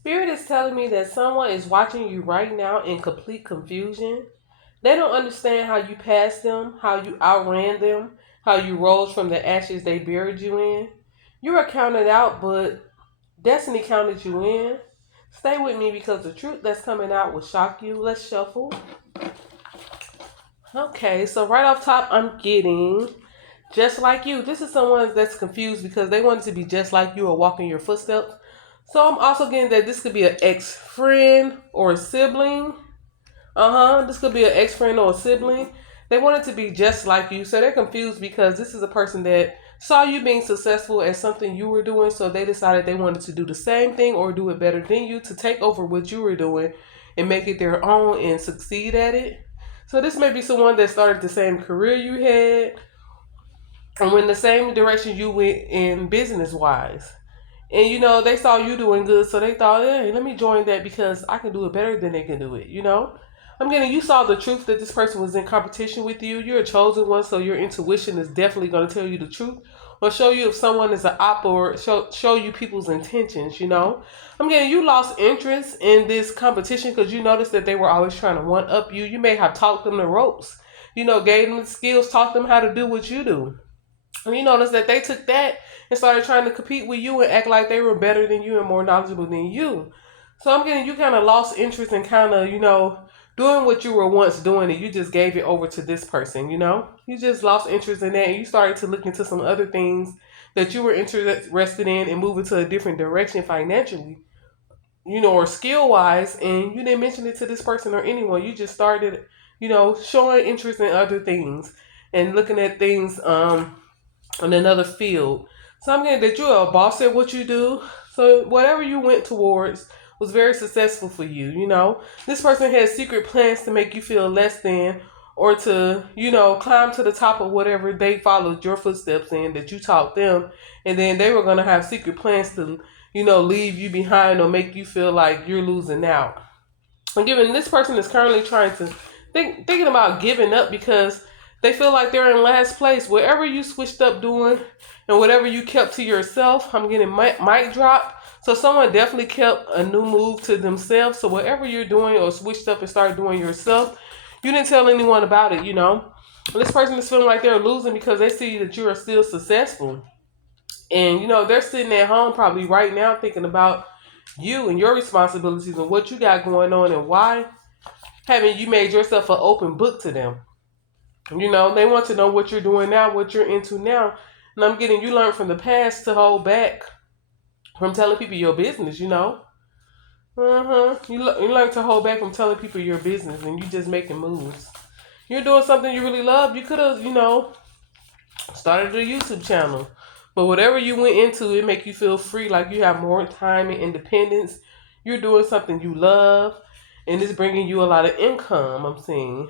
Spirit is telling me that someone is watching you right now in complete confusion. They don't understand how you passed them, how you outran them, how you rose from the ashes they buried you in. You were counted out, but destiny counted you in. Stay with me because the truth that's coming out will shock you. Let's shuffle. Okay, so right off top, I'm getting just like you. This is someone that's confused because they want to be just like you or walk in your footsteps. So I'm also getting that this could be an ex friend or a sibling. This could be an ex friend or a sibling. They want it to be just like you. So they're confused because this is a person that saw you being successful at something you were doing. So they decided they wanted to do the same thing or do it better than you to take over what you were doing and make it their own and succeed at it. So this may be someone that started the same career you had and went the same direction you went in business wise. And they saw you doing good, so they thought, hey, let me join that because I can do it better than they can do it. I'm getting you saw the truth that this person was in competition with you. You're a chosen one, so your intuition is definitely going to tell you the truth or show you if someone is an op or show you people's intentions. I'm getting you lost interest in this competition because you noticed that they were always trying to one up you. You may have taught them the ropes, gave them the skills, taught them how to do what you do. And you notice that they took that and started trying to compete with you and act like they were better than you and more knowledgeable than you. So I'm getting you kind of lost interest in kind of, doing what you were once doing and you just gave it over to this person. You just lost interest in that and you started to look into some other things that you were interested in and move into a different direction financially, or skill wise. And you didn't mention it to this person or anyone. You just started, showing interest in other things and looking at things, in another field. So I'm getting that you're a boss at what you do. So whatever you went towards was very successful for you. This person has secret plans to make you feel less than or to, climb to the top of whatever they followed your footsteps in that you taught them. And then they were going to have secret plans to, leave you behind or make you feel like you're losing out. And given this person is currently trying to thinking about giving up because they feel like they're in last place. Whatever you switched up doing and whatever you kept to yourself, I'm getting mic drop. So someone definitely kept a new move to themselves. So whatever you're doing or switched up and started doing yourself, you didn't tell anyone about it. And this person is feeling like they're losing because they see that you are still successful. And they're sitting at home probably right now thinking about you and your responsibilities and what you got going on and why haven't you made yourself an open book to them. They want to know what you're doing now, what you're into now. And I'm getting you learn from the past to hold back from telling people your business. You learn to hold back from telling people your business and you just making moves. You're doing something you really love. You could have, started a YouTube channel. But whatever you went into, it make you feel free, like you have more time and independence. You're doing something you love, and it's bringing you a lot of income, I'm seeing.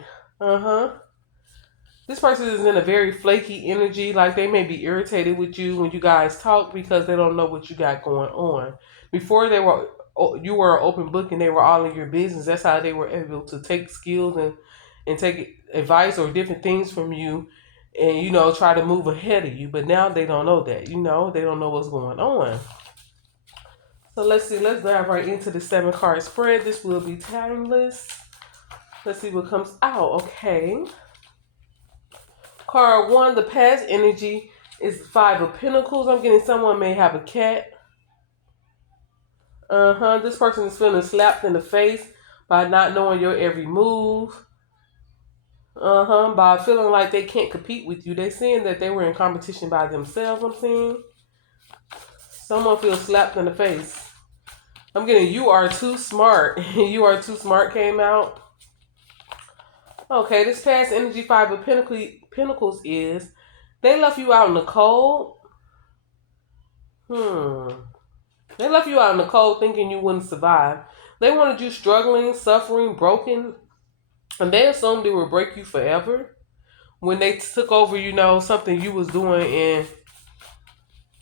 This person is in a very flaky energy, like they may be irritated with you when you guys talk because they don't know what you got going on. Before you were an open book and they were all in your business. That's how they were able to take skills and take advice or different things from you and try to move ahead of you. But now they don't know that. They don't know what's going on. So let's see. Let's dive right into the 7 card spread. This will be timeless. Let's see what comes out. Okay. Card 1, the past energy is 5 of Pentacles. I'm getting someone may have a cat. This person is feeling slapped in the face by not knowing your every move. By feeling like they can't compete with you. They're seeing that they were in competition by themselves, I'm seeing. Someone feels slapped in the face. I'm getting you are too smart. You are too smart came out. Okay, this past energy 5 of Pentacles is they left you out in the cold. They left you out in the cold thinking you wouldn't survive. They wanted you struggling, suffering, broken, and they assumed it would break you forever. When they took over, something you was doing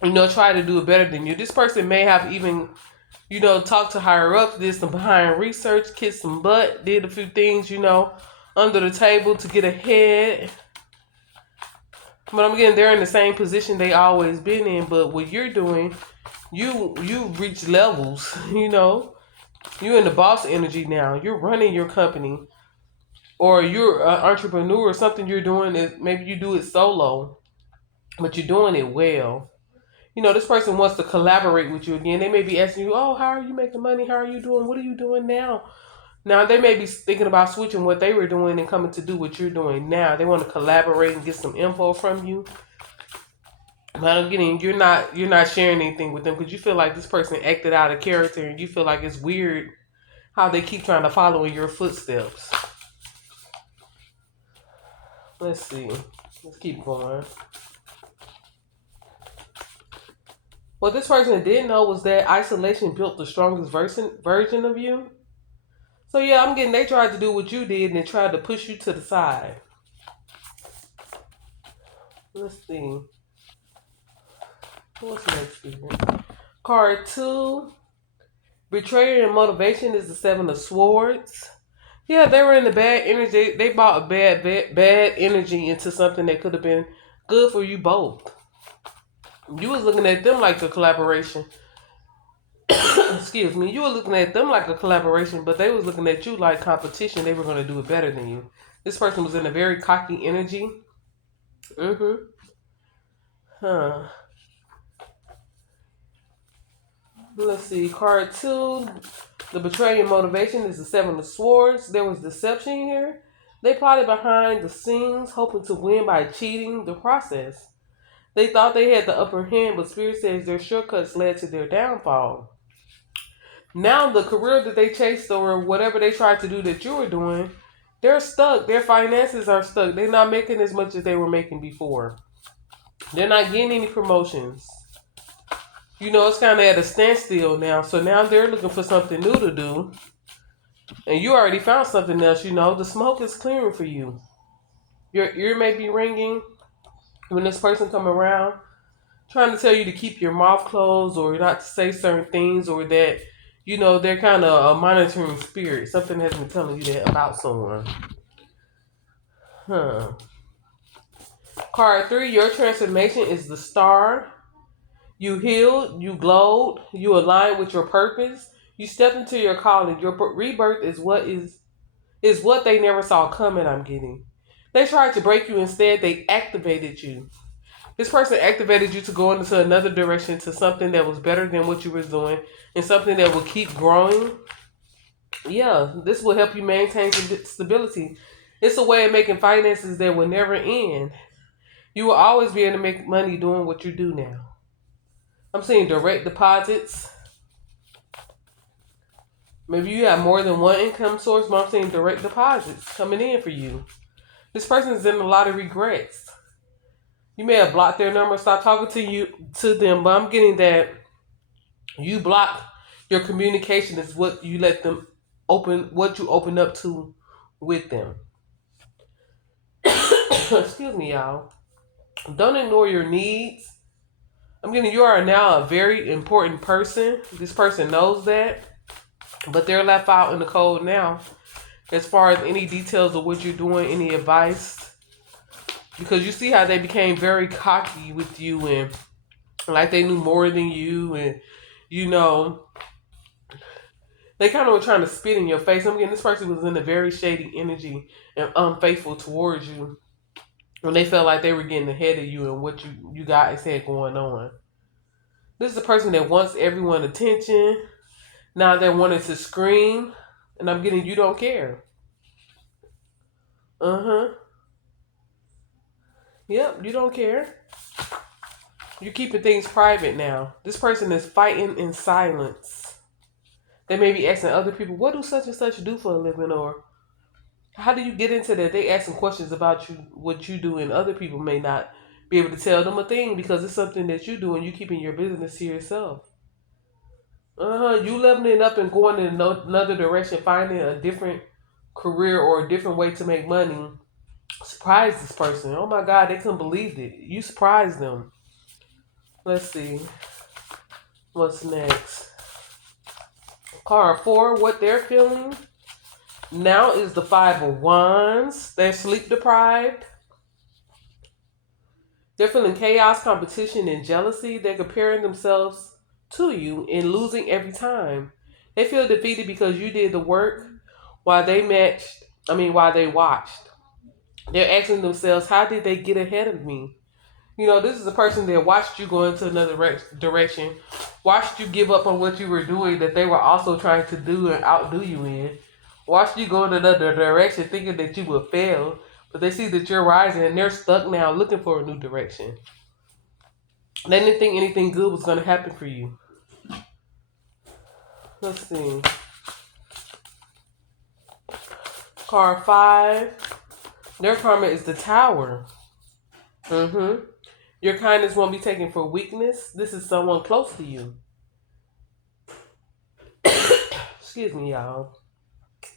and, try to do it better than you. This person may have even, talked to higher ups, did some behind research, kissed some butt, did a few things, under the table to get ahead. But I'm getting they're in the same position they always been in. But what you're doing, you reach levels, You're in the boss energy now. You're running your company, or you're an entrepreneur. Something you're doing is maybe you do it solo, but you're doing it well. This person wants to collaborate with you again. They may be asking you, "Oh, how are you making money? How are you doing? What are you doing now?" Now they may be thinking about switching what they were doing and coming to do what you're doing now. They want to collaborate and get some info from you. But I'm getting you're not sharing anything with them because you feel like this person acted out of character and you feel like it's weird how they keep trying to follow in your footsteps. Let's see. Let's keep going. What this person didn't know was that isolation built the strongest version of you. So yeah, I'm getting they tried to do what you did and they tried to push you to the side. Let's see. What's next here? Card 2. Betrayal and motivation is the 7 of swords. Yeah, they were in the bad energy. They brought a bad energy into something that could have been good for you both. You was looking at them like a collaboration. Excuse me. You were looking at them like a collaboration, but they was looking at you like competition. They were going to do it better than you. This person was in a very cocky energy. Mm-hmm. Huh. Let's see. Card 2. The betrayal and motivation is the 7 of swords. There was deception here. They plotted behind the scenes, hoping to win by cheating the process. They thought they had the upper hand, but Spirit says their shortcuts led to their downfall. Now the career that they chased or whatever they tried to do that you were doing, they're stuck. Their finances are stuck. They're not making as much as they were making before. They're not getting any promotions. It's kind of at a standstill now. So now they're looking for something new to do. And you already found something else, the smoke is clearing for you. Your ear may be ringing when this person come around, trying to tell you to keep your mouth closed or not to say certain things or that, they're kind of a monitoring spirit. Something has been telling you that about someone. Huh. Card 3, your transformation is the star. You healed, you glowed, you align with your purpose. You step into your calling. Your rebirth is what they never saw coming, I'm getting. They tried to break you instead, they activated you. This person activated you to go into another direction, to something that was better than what you were doing, and something that will keep growing. Yeah, this will help you maintain stability. It's a way of making finances that will never end. You will always be able to make money doing what you do now. I'm seeing direct deposits. Maybe you have more than one income source, but I'm seeing direct deposits coming in for you. This person is in a lot of regrets. You may have blocked their number, stop talking to them, but I'm getting that you block your communication is what you let them what you open up to with them. Excuse me, y'all. Don't ignore your needs. I'm getting you are now a very important person. This person knows that, but they're left out in the cold now as far as any details of what you're doing, any advice. Because you see how they became very cocky with you and like they knew more than you and they kind of were trying to spit in your face. I'm getting this person was in a very shady energy and unfaithful towards you when they felt like they were getting ahead of you and what you guys had going on. This is a person that wants everyone attention. Now they're wanting to scream, and I'm getting you don't care. Uh-huh. Yep, you don't care. You're keeping things private now. This person is fighting in silence. They may be asking other people, what do such and such do for a living? Or how do you get into that? They asking questions about you, what you do, and other people may not be able to tell them a thing because it's something that you do and you keeping your business to yourself. You leveling up and going in another direction, finding a different career or a different way to make money. Surprise this person. Oh my God, they couldn't believe it. You surprised them. Let's see. What's next? Card 4, what they're feeling now is the 5 of Wands. They're sleep deprived. They're feeling chaos, competition, and jealousy. They're comparing themselves to you and losing every time. They feel defeated because you did the work while they matched, while they watched. They're asking themselves, how did they get ahead of me? This is a person that watched you go into another direction, watched you give up on what you were doing that they were also trying to do and outdo you in, watched you go in another direction thinking that you would fail, but they see that you're rising and they're stuck now looking for a new direction. They didn't think anything good was going to happen for you. Let's see. Card 5. Their karma is the Tower. Your kindness won't be taken for weakness. This is someone close to you. Excuse me, y'all.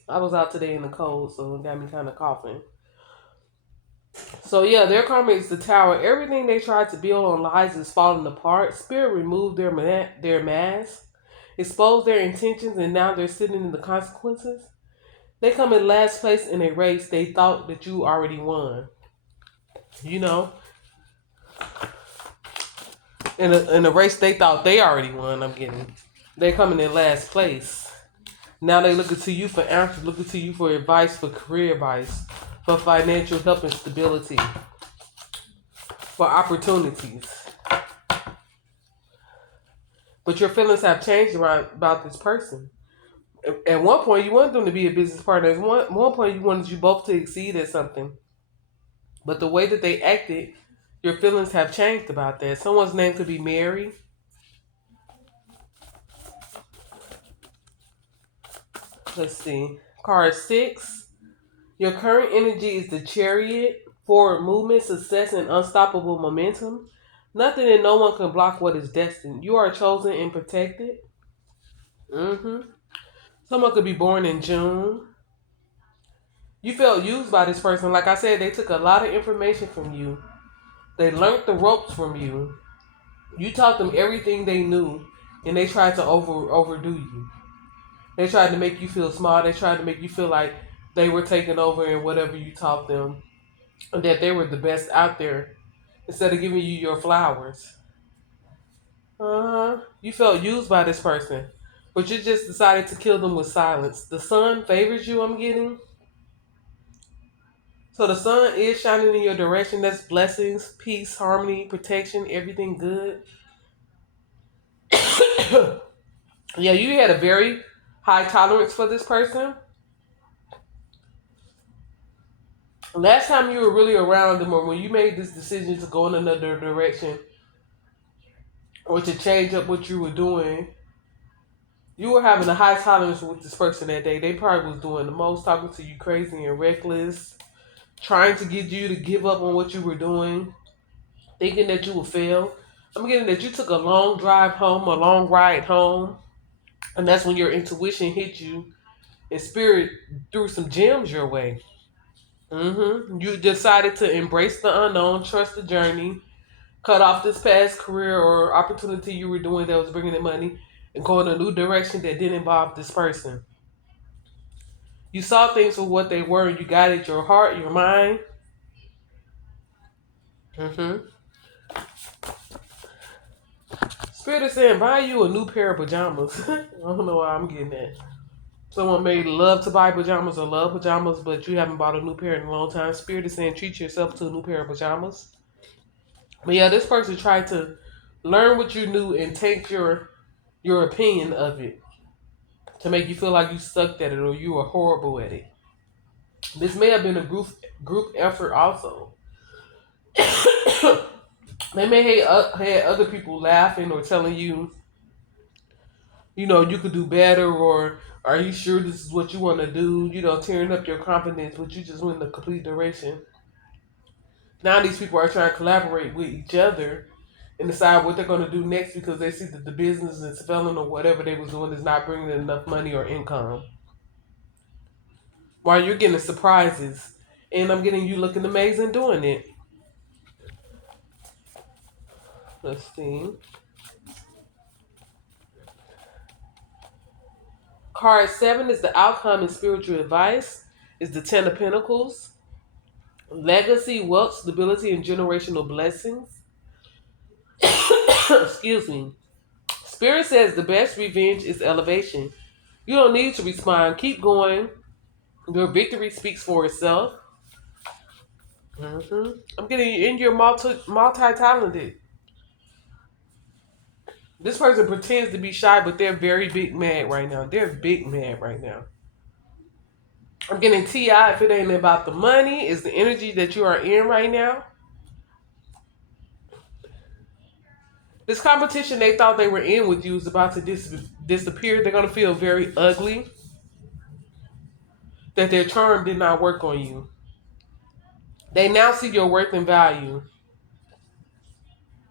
I was out today in the cold, so it got me kind of coughing. So yeah, their karma is the Tower. Everything they tried to build on lies is falling apart. Spirit removed their mask, exposed their intentions, and now they're sitting in the consequences. They come in last place in a race they thought that you already won. You know, in a race they thought they already won. I'm getting. They're coming in last place. Now they looking to you for answers, looking to you for advice, for career advice, for financial help and stability, for opportunities. But your feelings have changed about this person. At one point, you wanted them to be a business partner. At one point, you wanted you both to exceed at something. But the way that they acted, your feelings have changed about that. Someone's name could be Mary. Let's see. Card 6. Your current energy is the Chariot. Forward movement, success, and unstoppable momentum. Nothing and no one can block what is destined. You are chosen and protected. Someone could be born in June. You felt used by this person. Like I said, they took a lot of information from you. They learned the ropes from you. You taught them everything they knew, and they tried to overdo you. They tried to make you feel small. They tried to make you feel like they were taking over in whatever you taught them, and that they were the best out there instead of giving you your flowers. You felt used by this person, but you just decided to kill them with silence. The sun favors you, I'm getting. So the sun is shining in your direction. That's blessings, peace, harmony, protection, everything good. Yeah, you had a very high tolerance for this person. Last time you were really around them, or when you made this decision to go in another direction or to change up what you were doing, you were having a high tolerance with this person that day. They probably was doing the most, talking to you crazy and reckless, trying to get you to give up on what you were doing, thinking that you would fail. I'm getting that you took a long drive home, a long ride home, and that's when your intuition hit you and spirit threw some gems your way. You decided to embrace the unknown, trust the journey, cut off this past career or opportunity you were doing that was bringing in money, and go in a new direction that didn't involve this person. You saw things for what they were, and you guided your heart, your mind. Mm-hmm. Spirit is saying, buy you a new pair of pajamas. I don't know why I'm getting that. Someone may love to buy pajamas or love pajamas, but you haven't bought a new pair in a long time. Spirit is saying, treat yourself to a new pair of pajamas. But yeah, this person tried to learn what you knew and take your opinion of it to make you feel like you sucked at it or you were horrible at it. This may have been a group effort also. They may have had other people laughing or telling you, you could do better, or are you sure this is what you want to do? Tearing up your confidence, but you just went in the complete direction. Now these people are trying to collaborate with each other and decide what they're going to do next because they see that the business is failing or whatever they was doing is not bringing in enough money or income. While you're getting surprises, and I'm getting you looking amazing doing it. Let's see. Card 7 is the outcome and spiritual advice. Is the Ten of Pentacles. Legacy, wealth, stability, and generational blessings. Excuse me. Spirit says the best revenge is elevation. You don't need to respond. Keep going. Your victory speaks for itself. I'm getting you in your multi-talented. This person pretends to be shy, but they're very big mad right now. They're big mad right now. I'm getting TI if it ain't about the money. It's the energy that you are in right now. This competition they thought they were in with you is about to disappear. They're going to feel very ugly that their charm did not work on you. They now see your worth and value.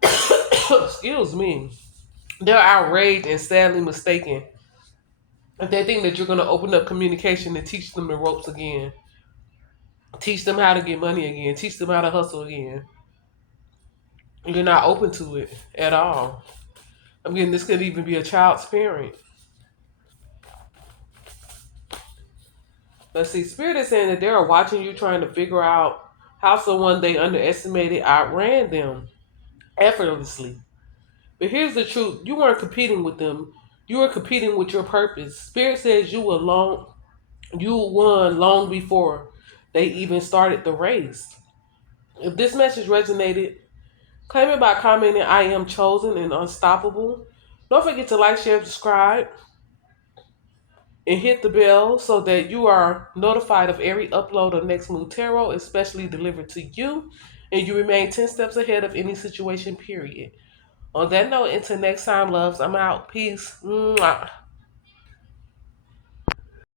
Excuse me. They're outraged and sadly mistaken. They think that you're going to open up communication and teach them the ropes again. Teach them how to get money again. Teach them how to hustle again. You're not open to it at all. I'm getting this could even be a child's parent. Let's see. Spirit is saying that they are watching you trying to figure out how someone they underestimated outran them effortlessly. But here's the truth. You weren't competing with them. You were competing with your purpose. Spirit says you won long before they even started the race. If this message resonated, claim it by commenting I am chosen and unstoppable. Don't forget to like, share, subscribe, and hit the bell so that you are notified of every upload of Next Move Tarot, especially delivered to you, and you remain 10 steps ahead of any situation, period. On that note, until next time, loves, I'm out. Peace. Mwah.